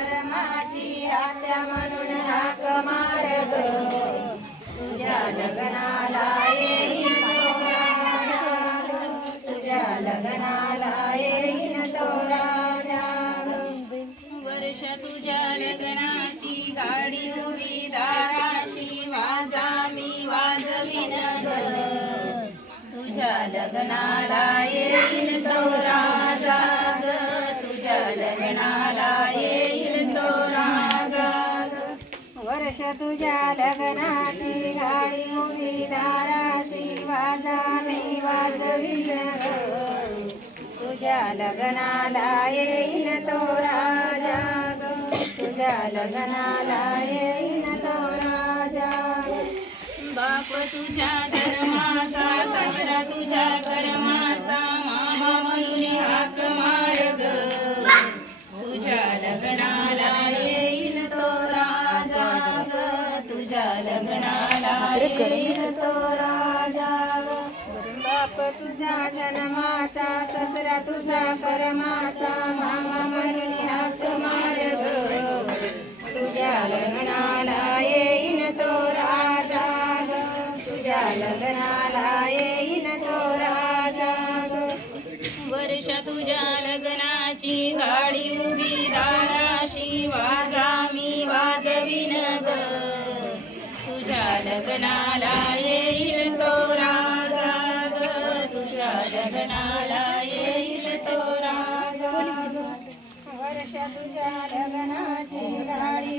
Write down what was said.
तुझ्या आत्या म्हणून हाक तुझ्या लग्नाला येईन तुझ्या लग्नाला येईन तो राजा. वर्ष तुझ्या लग्नाची गाडी उभी दाराशी वाजा मी वाजवीन तुझ्या लग्नाला येईल तो राजा ग. तुझ्या लग्नाला वर्ष तुझ्या लग्नाची गाडी उभी दाराशी वाजा मी वाजवी तुझ्या लग्नाला येईल तो राजा तुझ्या लग्नाला येईल तो राजा बाप तुझ्या जन्माचा तुझ्या कर्माचा मामा लग्नाला येईल तो राजा बाप तुझ्या जन्माचा ससरा तुझा कर्माचा मामा म्हणून हात मार्ग तुझ्या लग्नाला येईन तो राजा तुझ्या लग्नाला येईन तो राजा वर्ष तुझ्या लग्नाची गाडी उभी दारा. तुझ्या येईल तो राजा ग तुझ्या येईल तो राजा वर्ष तुझ्या लग्नाची गाडी